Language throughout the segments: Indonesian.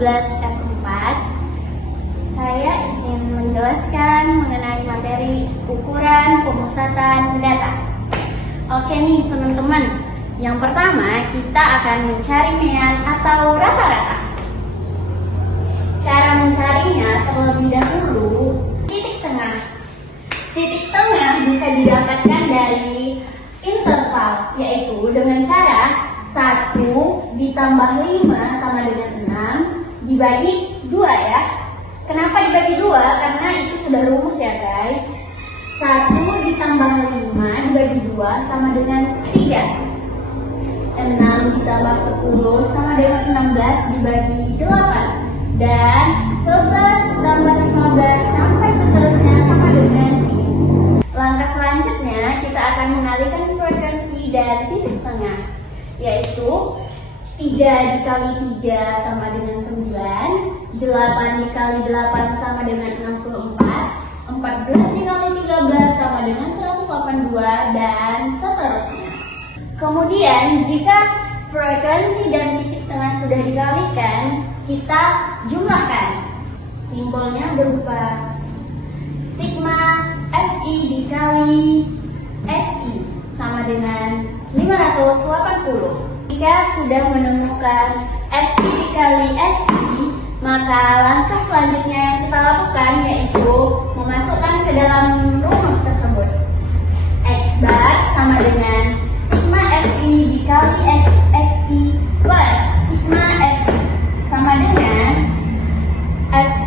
11F4, saya ingin menjelaskan mengenai materi ukuran pemusatan data. Oke nih teman-teman, yang pertama kita akan mencari mean atau rata-rata. Cara mencarinya terlebih dahulu titik tengah. Titik tengah bisa didapatkan dari interval, yaitu dengan cara 1 ditambah 5 sama dengan 6 dibagi 2 ya. Kenapa dibagi 2? Karena itu sudah rumus ya guys. 1 ditambah 5 dibagi 2 sama dengan 3. 6 ditambah 10 sama dengan 16 dibagi 8. Dan 11 ditambah 15 sampai seterusnya sama dengan 3. Langkah selanjutnya kita akan mengalihkan frekuensi dan titik tengah, yaitu 3 dikali 3 sama dengan 9, 8 dikali 8 sama dengan 64, 14 dikali 13 sama dengan 182, dan seterusnya. Kemudian jika frekuensi dan titik tengah sudah dikalikan, kita jumlahkan. Simbolnya berupa sigma Fi dikali Si sama dengan 580. Jika sudah menemukan Fi dikali Si, maka langkah selanjutnya yang kita lakukan yaitu memasukkan ke dalam rumus tersebut. X bar sama dengan sigma Fi dikali Xi per sigma Fi sama dengan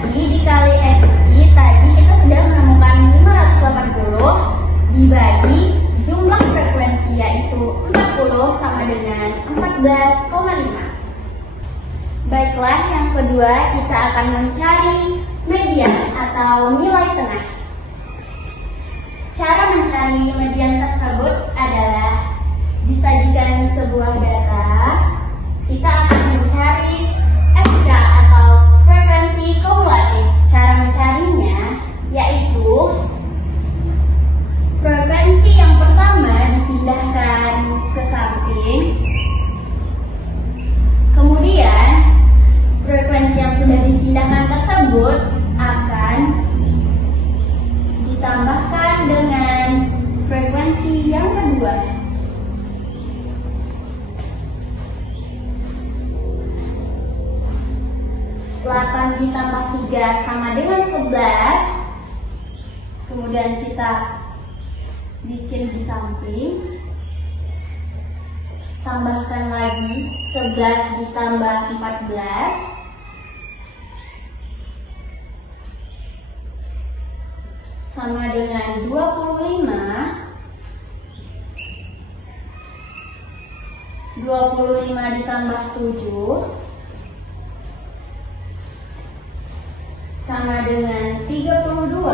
Fi dikali Xi. Tadi kita sudah menemukan 580 dibagi jumlah frekuensi yaitu 40 sama dengan 14,5. Baiklah, yang kedua kita akan mencari median atau nilai tengah. Cara mencari median tersebut adalah disajikan sebuah data, kita akan mencari FK atau frekuensi kumulatif. Cara mencarinya yaitu frekuensi yang pertama dipindahkan ke samping, kemudian frekuensi yang sudah dipindahkan tersebut akan ditambahkan dengan frekuensi yang kedua. 8 ditambah 3 sama dengan 11. Kemudian kita bikin di samping. Tambahkan lagi 11 ditambah 14 sama dengan 25. 25 ditambah 7 sama dengan 32.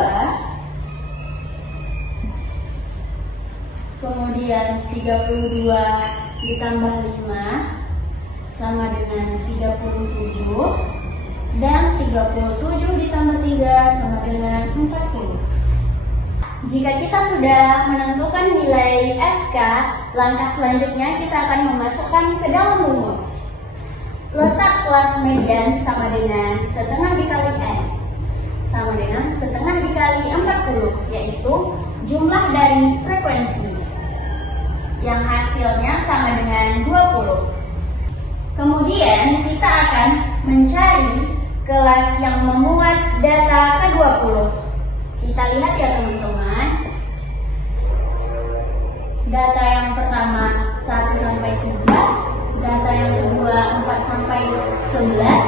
Kemudian 32 ditambah 5 sama dengan 37. Dan 37 ditambah 3 sama dengan 40. Jika kita sudah menentukan nilai FK, langkah selanjutnya kita akan memasukkan ke dalam rumus. Letak kelas median sama dengan setengah dikali N sama dengan setengah dikali 40, yaitu jumlah dari frekuensi, yang hasilnya sama dengan 20. Kemudian kita akan mencari kelas yang memuat data ke-20. Kita lihat ya teman-teman. Data yang pertama 1 sampai 3, data yang kedua 4 sampai 11,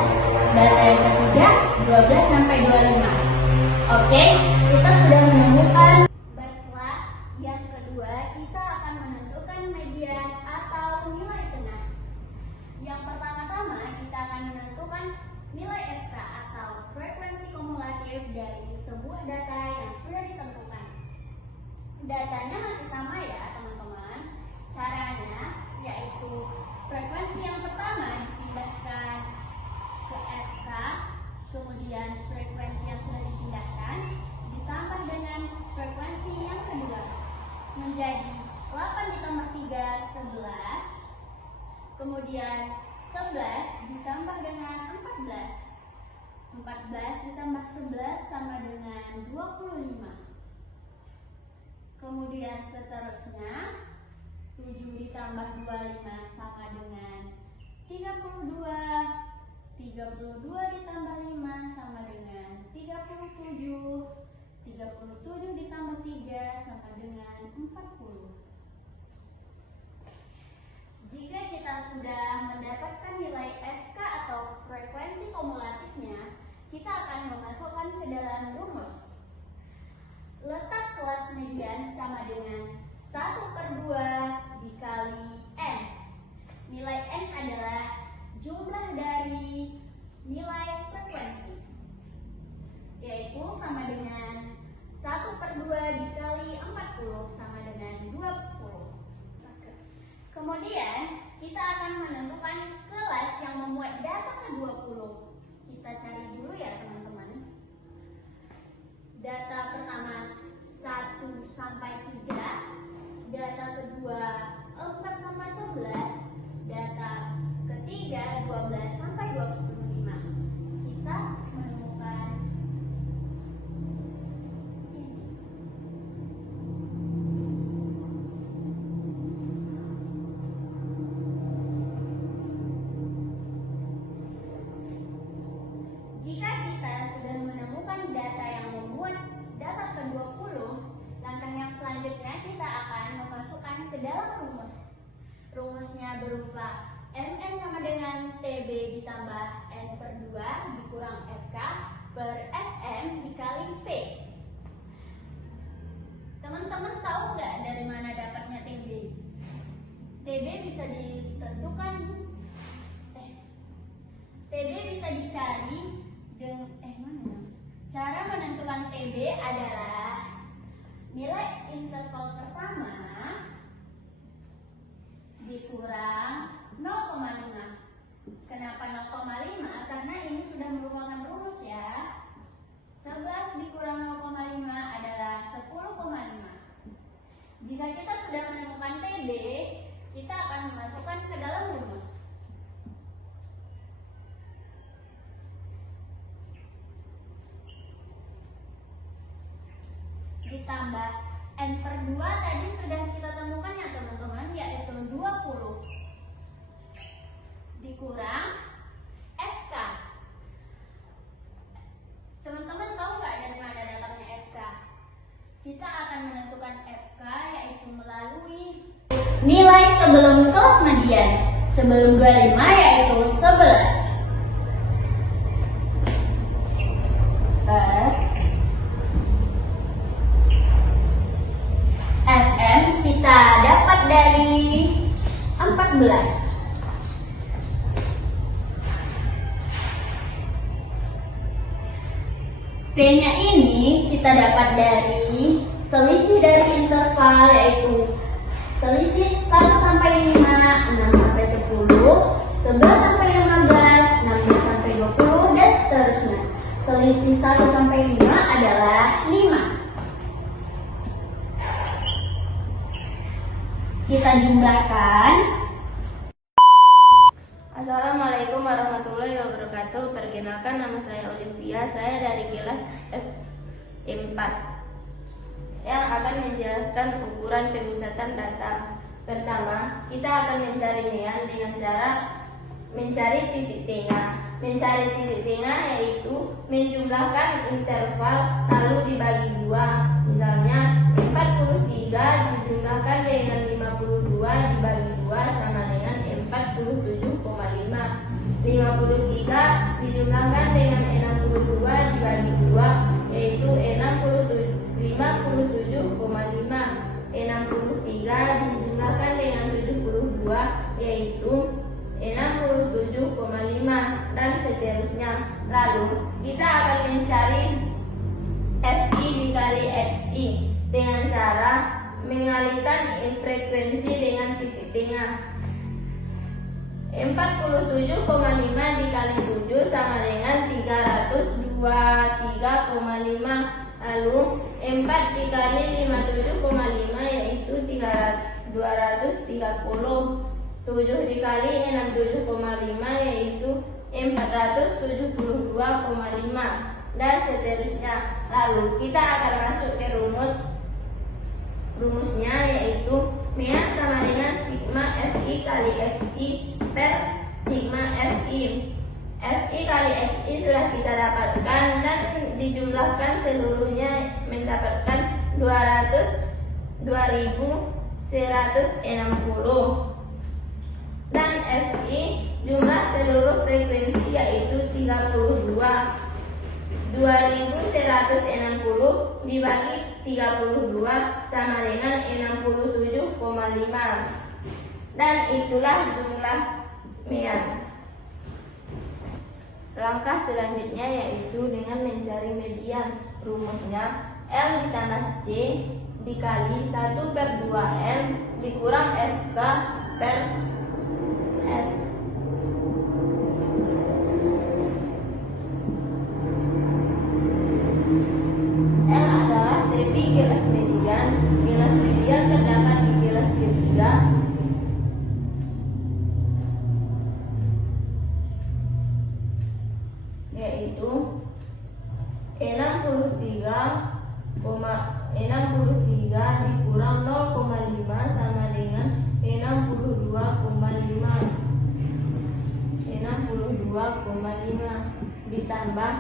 data yang ketiga 12 sampai 25. Oke, kita sudah menemukan. Baiklah, yang kedua kita akan menentukan median atau nilai tengah. Yang pertama-tama kita akan menentukan nilai FK atau frekuensi kumulatif dari sebuah data yang sudah ditentukan. Datanya masih sama ya teman-teman. Caranya yaitu frekuensi yang pertama dipindahkan ke FK, kemudian frekuensi yang sudah dipindahkan ditambah dengan frekuensi yang kedua menjadi 8 ditambah 3 11, kemudian 11 ditambah dengan 14 14 ditambah 11 sama dengan 25. Kemudian seterusnya 7 ditambah 25 sama dengan 32. 32 ditambah 5 sama dengan 37. 37 ditambah 3 sama dengan 40. Jika kita sudah mendapatkan nilai FK atau frekuensi kumulatifnya, kita akan memasukkan ke dalam rumus. Letak kelas median sama dengan 1/2 dikali N. Nilai N adalah jumlah dari nilai frekuensi, yaitu sama dengan 1/2 dikali 40 sama dengan 20. Kemudian kita akan menentukan kelas yang memuat data ke-20. Kita cari dulu ya teman-teman. Data pertama 1 sampai 3, data kedua 4 sampai 11, data ketiga 12 sampai 25. Kita menemukan ini. Jika kita sudah menemukan data yang memuat data ke-20, langkah yang selanjutnya kita akan memasukkan ke dalam rumus. Rumusnya berupa MN sama dengan TB ditambah N/2 dikurang FK per FM dikali P. Teman-teman tahu nggak dari mana dapatnya TB? TB bisa ditentukan, TB bisa dicari dengan cara menentukan TB adalah nilai interval pertama dikurang 0,5. Kenapa 0,5? Karena ini sudah merupakan rumus ya. 11 dikurang 0,5 adalah 10,5. Jika kita sudah menemukan TB, kita akan memasukkan ke dalam rumus. Ditambah N/2 tadi sudah kita temukan ya teman-teman, yaitu 20 dikurang FK. Teman-teman tahu nggak dari mana datangnya FK? Kita akan menentukan FK yaitu melalui nilai sebelum kelas median. Sebelum 25 yaitu 11 FM kita dapat dari 14. P-nya ini kita dapat dari selisih dari interval, yaitu selisih 1 sampai 5, 6 sampai 10, 11 sampai 15, 16 sampai 20, dan seterusnya. Selisih 1 sampai 5 adalah 5. Kita jumlahkan. Assalamualaikum warahmatullahi wabarakatuh. Perkenalkan, nama saya Olivia. Saya dari kelas F4 yang akan menjelaskan ukuran pemusatan data. Pertama, kita akan mencari median dengan cara mencari titik tengah. Mencari titik tengah yaitu menjumlahkan interval lalu dibagi 2. Misalnya 43 dijumlahkan dengan 52 dibagi 2 sama dengan 47,5. 53 dijumlahkan dengan 62 dibagi 2 yaitu 57,5. 63 dijumlahkan dengan 72 yaitu 67,5, dan seterusnya. Lalu kita akan mencari FI dikali XI dengan cara mengalihkan frekuensi dengan titik tengah. 47,5 dikali 7 sama dengan 323,5. Lalu 4 dikali 57,5 yaitu 230. 7 dikali 67,5 yaitu 472,5 dan seterusnya. Lalu kita akan masuk ke rumusnya, yaitu MEA sama dengan sigma FI kali XI per sigma FI. FI kali XI sudah kita dapatkan dan dijumlahkan seluruhnya mendapatkan 2160 dan FI jumlah seluruh frekuensi yaitu 32. 2160 dibagi 32 sama dengan 67,5 dan itulah jumlah MEA. Langkah selanjutnya yaitu dengan mencari median. Rumusnya L ditambah C dikali 1/2N dikurang FK per F. L adalah tepi kelas median. Kelas median terdapat di kelas ketiga, yaitu 63 dikurang 0,5 sama dengan 62,5 ditambah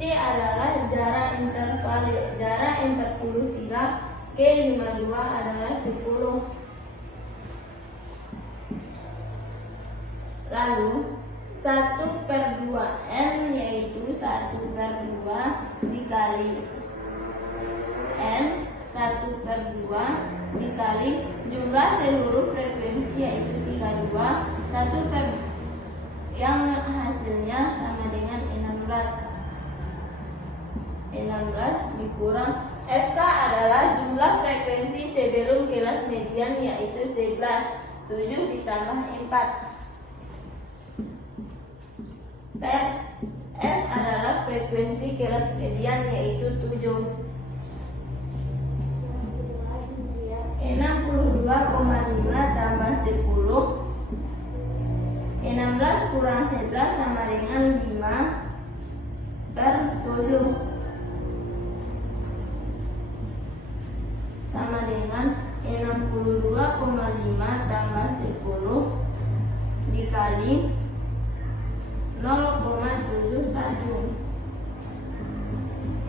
C adalah jarak interval. Jarak 43 ke 52 adalah 10. Lalu 1/2N yaitu 1/2 dikali N 1/2 dikali jumlah seluruh frekuensi yaitu 32 yang hasilnya sama dengan 16 dikurang FK adalah jumlah frekuensi sebelum kelas median yaitu 11. 7 ditambah 4 per F adalah frekuensi kelas median yaitu 7. 62,5 tambah 10. 16 kurang 11 sama dengan 5/7 sama dengan 62,5 tambah 10 dikali 0,71.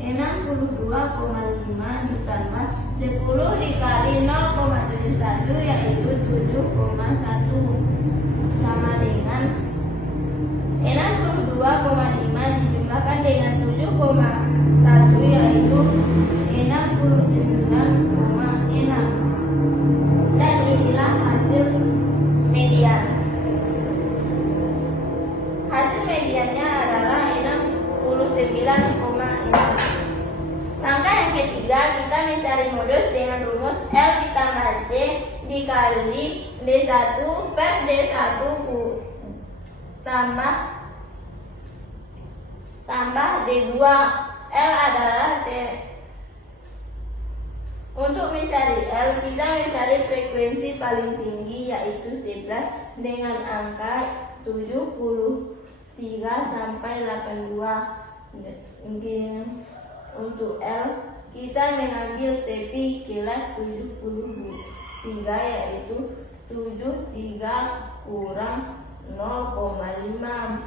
62,5 ditambah 10 dikali 0,71 yaitu 7,1 sama dengan 62,5 dijumlahkan dengan 7,1 yaitu 69,6 dan inilah hasil median. Hasil mediannya adalah 69,6. Langkah yang ketiga, kita mencari modus dengan rumus L ditambah C dikali D1 per D1 tambah D2. L adalah D. Untuk mencari L, kita mencari frekuensi paling tinggi yaitu 11 dengan angka 73 sampai 82. Untuk L, kita mengambil tepi kelas 73 yaitu 73 kurang 0,5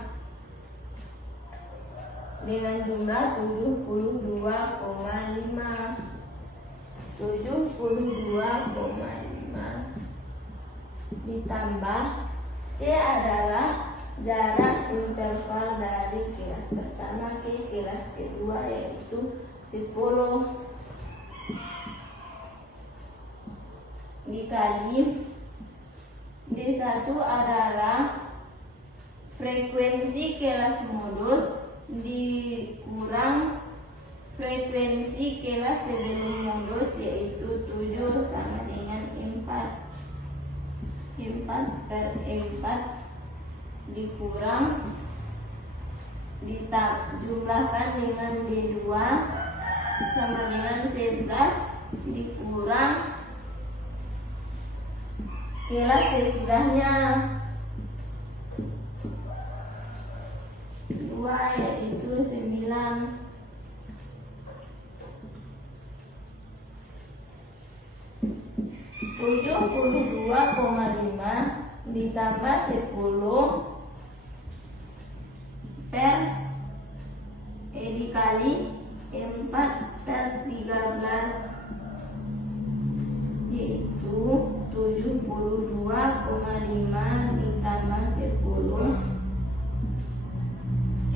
dengan jumlah 72,5 ditambah C adalah jarak interval dari kelas pertama ke kelas kedua yaitu 10 dikali D1 adalah frekuensi kelas modus dikurang frekuensi kelas sebelum modus yaitu 7 sama dengan 4/4 dikurang dijumlahkan dengan D2 sama dengan 11 dikurang kelas sesudahnya 2 yaitu 9. 72,5 ditambah 10 dikali 4/13 yaitu 72,5 ditambah 10.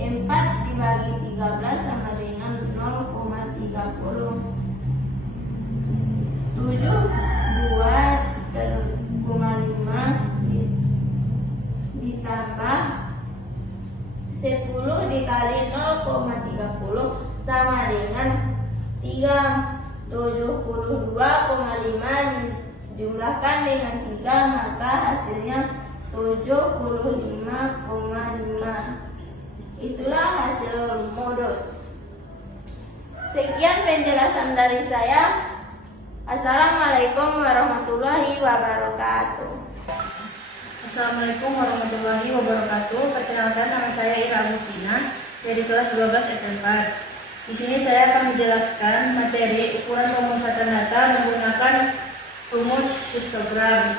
4 dibagi 13 sama dengan 0,30. 72,5 ditambah 10 dikali 0,30 sama dengan 3. 72,5 dijumlahkan dengan 3 maka hasilnya 75,5. Itulah hasil rumus. Sekian penjelasan dari saya. Assalamualaikum warahmatullahi wabarakatuh. Assalamualaikum warahmatullahi wabarakatuh. Perkenalkan, nama saya Ira Agustina dari kelas 12 F4. Di sini saya akan menjelaskan materi ukuran rumusan data menggunakan rumus histogram.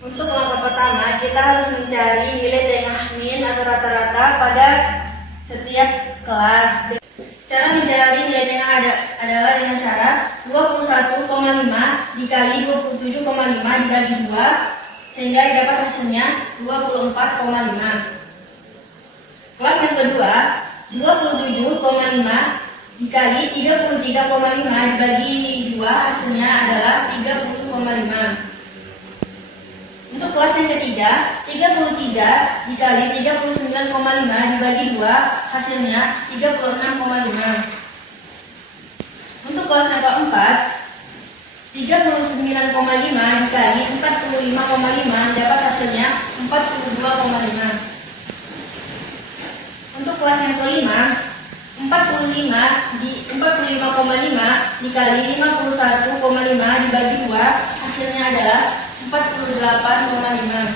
Untuk langkah pertama, kita harus mencari nilai tengah min atau rata-rata pada setiap kelas. Cara mencari nilai tengah adalah dengan cara 21,5 dikali 27,5 dibagi 2 sehingga didapat hasilnya 24,5. Kelas yang kedua, 27,5 dikali 33,5 dibagi 2 hasilnya adalah 30,5. Untuk kelas yang ketiga, 33 dikali 39,5 dibagi 2 hasilnya 36,5. Untuk kelas yang keempat, 39,5 dikali 45,5 dapat hasilnya 42,5. Untuk kelas yang kelima, 45,5 dikali 51,5 dibagi 2 hasilnya adalah 48,5.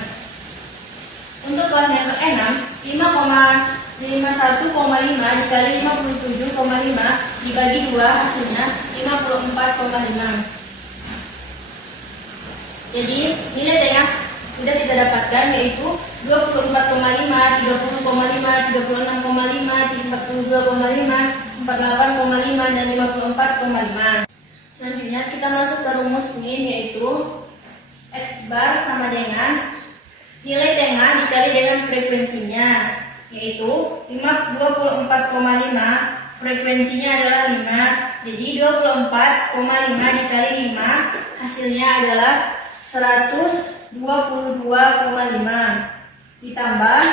Untuk kelas yang keenam, 51,5 dikali 57,5 dibagi 2 hasilnya 54,5. Jadi nilai tengah sudah kita dapatkan yaitu 24,5, 30,5, 36,5, 42,5, 48,5 dan 54,5. Selanjutnya kita masuk ke rumus min yaitu X bar sama dengan nilai tengah dikali dengan frekuensinya, yaitu 24,5 frekuensinya adalah 5. Jadi 24,5 dikali 5 hasilnya adalah 122,5 ditambah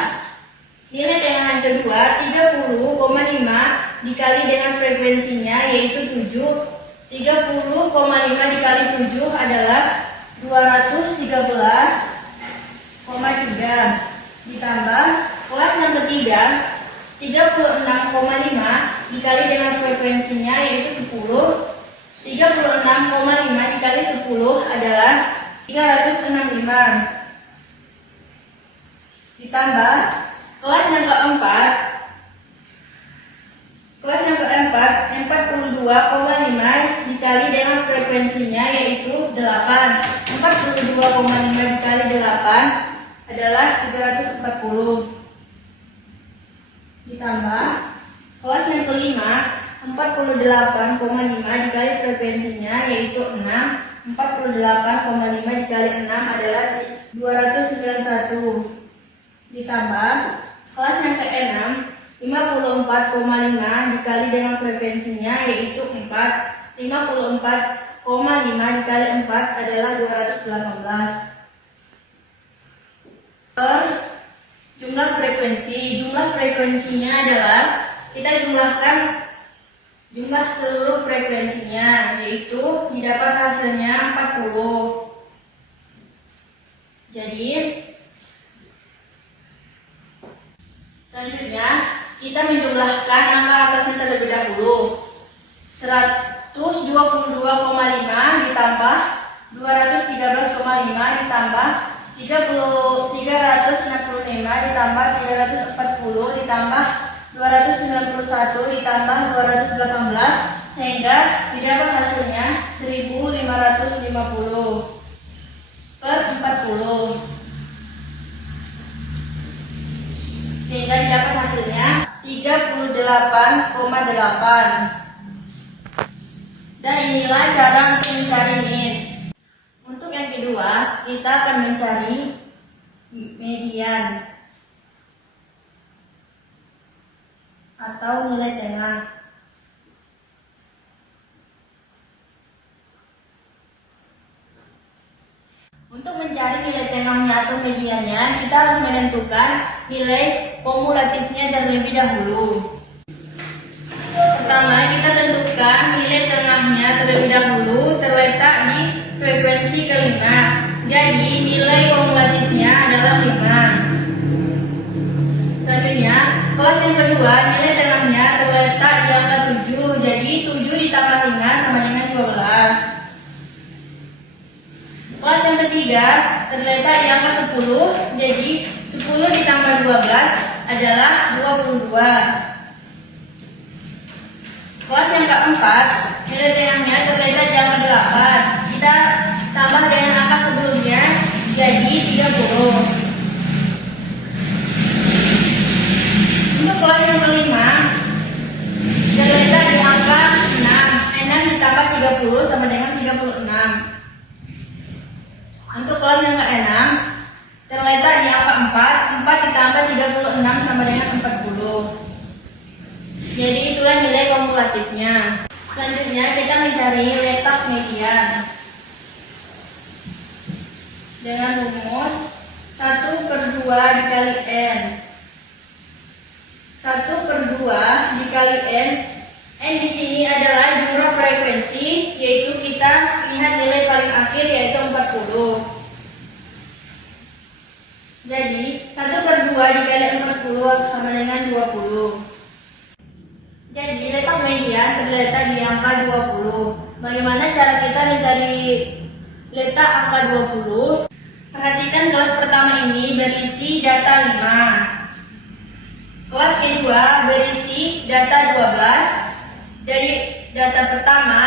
nilai tengah yang kedua 30,5 dikali dengan frekuensinya yaitu 7. 30,5 dikali 7 adalah 213,3 ditambah kelas yang ketiga 36,5 dikali dengan frekuensinya yaitu 10. 36,5 dikali 10 adalah 365 ditambah kelas yang keempat 42,5 dikali dengan frekuensinya yaitu 8. 42,5 dikali 8 adalah 340 ditambah kelas yang kelima 48,5 dikali frekuensinya yaitu 6. 48,5 dikali 6 adalah 291 ditambah kelas yang keenam 54,5 dikali dengan frekuensinya yaitu 4. 54,5 dikali 4 adalah 218. Jumlah frekuensi. Jumlah frekuensinya adalah kita jumlahkan jumlah seluruh frekuensinya yaitu didapat hasilnya 40. Jadi selanjutnya kita menjumlahkan angka atasnya terlebih dahulu. 122,5 ditambah 213,5 ditambah 365 ditambah 340 ditambah 291 ditambah 218 sehingga didapat hasilnya 1550 per 40 sehingga didapat hasilnya 38,8. Dan inilah cara untuk mencari min. Untuk yang kedua, kita akan mencari median atau nilai tengah. Untuk mencari nilai tengahnya atau mediannya, kita harus menentukan nilai kumulatifnya terlebih dahulu. Pertama, kita tentukan nilai tengahnya terlebih dahulu terletak di frekuensi kelima. Jadi, nilai kumulatifnya adalah 5. Selanjutnya, kelas yang kedua, nilai tengahnya terletak di angka 7. Jadi, 7 ditambah 5 sama dengan 12. Kelas yang ketiga terletak di angka 10. Jadi, 10 ditambah 12 adalah 22. Kelas yang keempat, nilai tengahnya terletak di angka 8. Kita tambah dengan angka sebelumnya, jadi 30. Untuk kelas yang kelima, terletak di angka 6. 6 ditambah 30 sama dengan 36. Untuk kelas yang ke-6, terletak di angka 4. 4 ditambah 36 sama dengan 40. Jadi itulah nilai kumulatifnya. Selanjutnya kita mencari letak median dengan rumus 1/2 dikali N. 1/2 dikali N. N di sini adalah jumlah frekuensi, yaitu kita lihat nilai paling akhir yaitu 40. Jadi 1/2 dikali 40 sama dengan 20. Jadi letak median terletak di angka 20. Bagaimana cara kita mencari letak angka 20? Perhatikan kelas pertama ini berisi data 5. Kelas kedua berisi data 12. Dari data pertama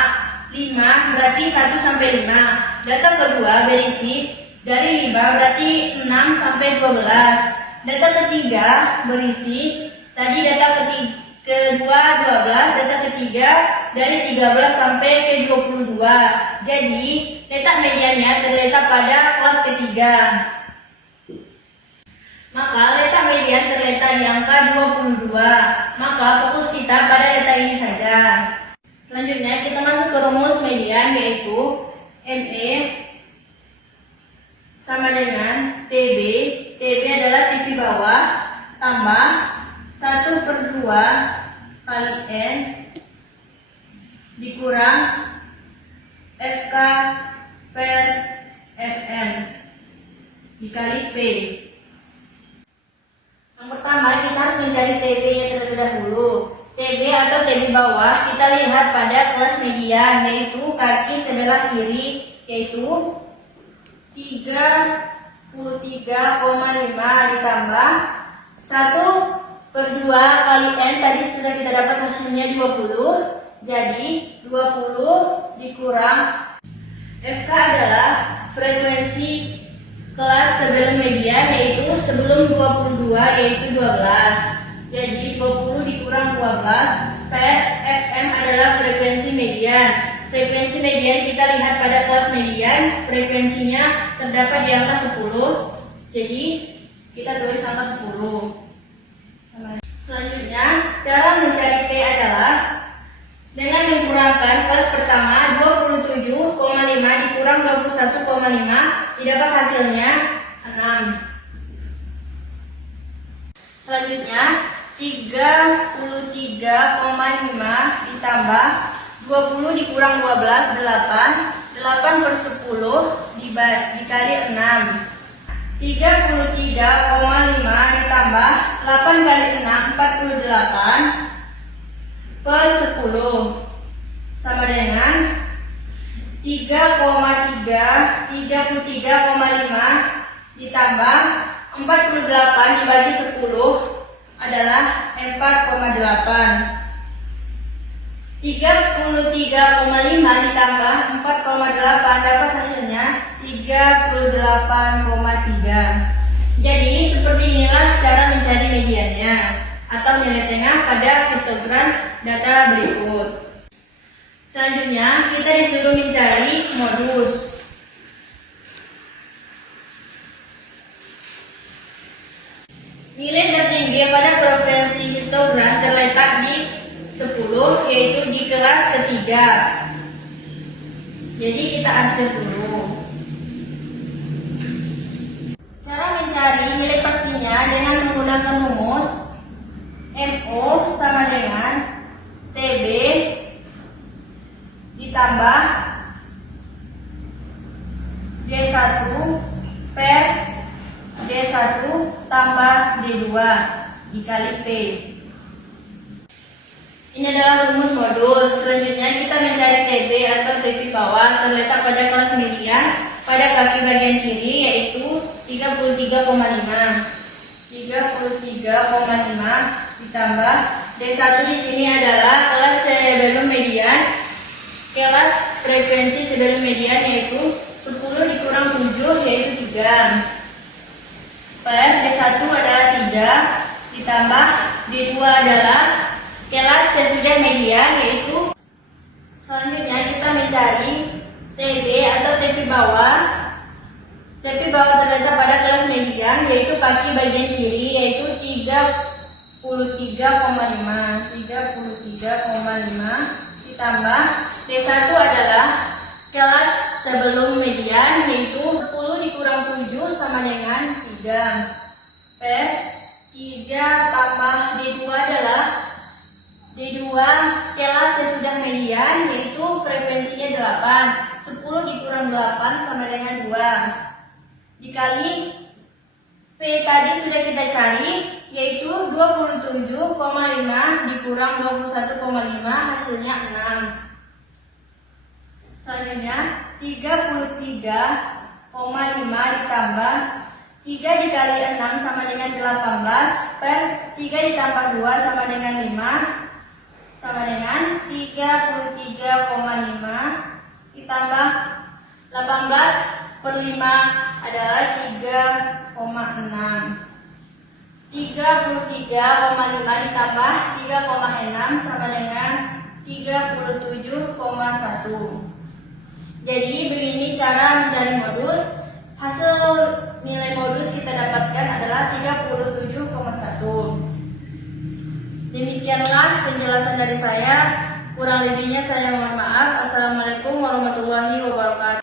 5 berarti 1 sampai 5. Data kedua berisi dari 5 berarti 6 sampai 12. Data ketiga berisi tadi data kedua 12, data ketiga dari 13 sampai ke 22. Jadi, letak mediannya terletak pada kelas ketiga. Maka, letak median terletak di angka 22. Maka, fokus kita pada letak ini saja. Selanjutnya, kita masuk ke rumus median, yaitu ME sama dengan TB. TB adalah TV bawah, tambah 1/2 kali N dikurang FK per FM dikali P. Yang pertama kita harus mencari TB-nya terlebih dahulu. TB atau TB bawah kita lihat pada kelas median, yaitu kaki sebelah kiri, yaitu 33,5 ditambah 1/2 kali N. Tadi sudah kita dapat hasilnya 20. Jadi 20 dikurang FK adalah frekuensi kelas sebelum median, yaitu sebelum 22 yaitu 12. Jadi 20 dikurang 12 per FM adalah frekuensi median. Frekuensi median kita lihat pada kelas median, frekuensinya terdapat di angka 10. Jadi kita tulis angka 10. Selanjutnya, cara mencari P adalah dengan mengkurangkan kelas pertama 27,5 dikurang 21,5, didapat hasilnya 6. Selanjutnya, 33,5 ditambah 20 dikurang 12, 8. 8/10 dikali 6. 33,5 ditambah 8 kali 6, 48 per 10 sama dengan 33,5 ditambah 48 dibagi 10 adalah 4,8. 33,5 ditambah 4,8 dapat hasilnya 38,3. Jadi seperti inilah cara mencari mediannya atau nilai tengah pada histogram data berikut. Selanjutnya kita disuruh mencari modus. Nilai tertinggi pada provinsi histogram terletak di 10, yaitu di kelas ketiga. Jadi kita arsir dulu. Cara mencari nilai pastinya dengan menggunakan rumus MO sama dengan TB ditambah D1 per D1 tambah D2 dikali P. Ini adalah rumus modus. Selanjutnya kita mencari TB atau TB bawah terletak pada kelas median pada kaki bagian kiri, yaitu 33,5. 33,5 ditambah D1 di sini adalah kelas sebelum median, kelas frekuensi sebelum median yaitu 10 dikurang 7 yaitu 3. Per D1 adalah 3 ditambah D2 adalah kelas sesudah median yaitu. Selanjutnya kita mencari TB atau TB bawah. TB bawah terletak pada kelas median yaitu kaki bagian kiri yaitu 33,5. 33,5 ditambah D1 adalah kelas sebelum median yaitu 10 dikurang 7 sama dengan 3. Per 3 tambah D2 adalah D2 kelas sesudah median yaitu frekuensinya 8. 10 dikurang 8 sama dengan 2 dikali P tadi sudah kita cari yaitu 27,5 dikurang 21,5 hasilnya 6. Selanjutnya 33,5 ditambah 3 dikali 6 sama dengan 18 per 3 ditambah 2 sama dengan 5 sama dengan 33,5 ditambah 18 per 5 adalah 3,6. 33,5 ditambah 3,6 sama dengan 37,1. Jadi begini cara mencari modus. Hasil nilai modus kita dapatkan adalah 37,1. Demikianlah penjelasan dari saya. Kurang lebihnya saya mohon maaf. Assalamualaikum warahmatullahi wabarakatuh.